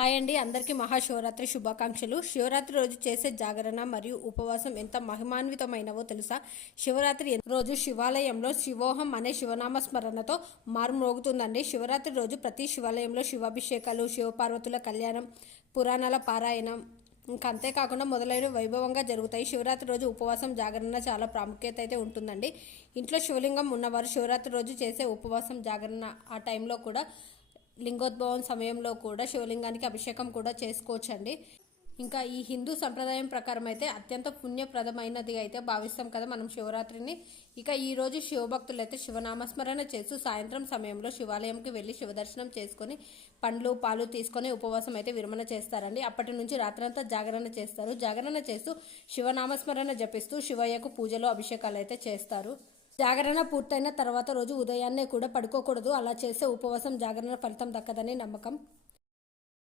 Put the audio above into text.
Hi అండి. అందరికీ మహాశివరాత్రి శుభాకాంక్షలు. శివరాత్రి రోజు చేసే జాగరణ మరియు ఉపవాసం ఎంత మహిమాన్వితమైనవో తెలుసా? శివరాత్రి రోజు శివాలయంలో శివోహం అనే శివనామ స్మరణతో మారుమోగుతుందండి శివరాత్రి రోజు ప్రతి శివాలయంలో శివాభిషేకాలు శివపార్వతుల కళ్యాణం పురాణాల పారాయణం ఇంకా అంతేకాకుండా మొదలైన వైభవంగా జరుగుతాయి. శివరాత్రి రోజు ఉపవాసం జాగరణ చాలా ప్రాముఖ్యత అయితే ఉంటుందండి. ఇంట్లో శివలింగం ఉన్నవారు శివరాత్రి రోజు చేసే ఉపవాసం జాగరణ ఆ టైంలో కూడా లింగోద్భవం సమయంలో కూడా శివలింగానికి అభిషేకం కూడా చేసుకోవచ్చండి. ఇంకా ఈ హిందూ సంప్రదాయం ప్రకారం అయితే అత్యంత పుణ్యప్రదమైనది అయితే భావిస్తాం కదా మనం శివరాత్రిని. ఇక ఈ రోజు శివభక్తులు అయితే శివనామస్మరణ చేస్తూ సాయంత్రం సమయంలో శివాలయంకి వెళ్ళి శివదర్శనం చేసుకొని పండ్లు పాలు తీసుకొని ఉపవాసం అయితే విరమణ చేస్తారండి. అప్పటి నుంచి రాత్రంతా జాగరణ చేస్తారు. జాగరణ చేస్తూ శివనామస్మరణ జపిస్తూ శివయ్యకు పూజలు అభిషేకాలు అయితే చేస్తారు. జాగరణ పూర్తయిన తర్వాత రోజు ఉదయాన్నే కూడా పడుకోకూడదు. అలా చేస్తే ఉపవాసం జాగరణ ఫలితం దక్కదని నమ్మకం.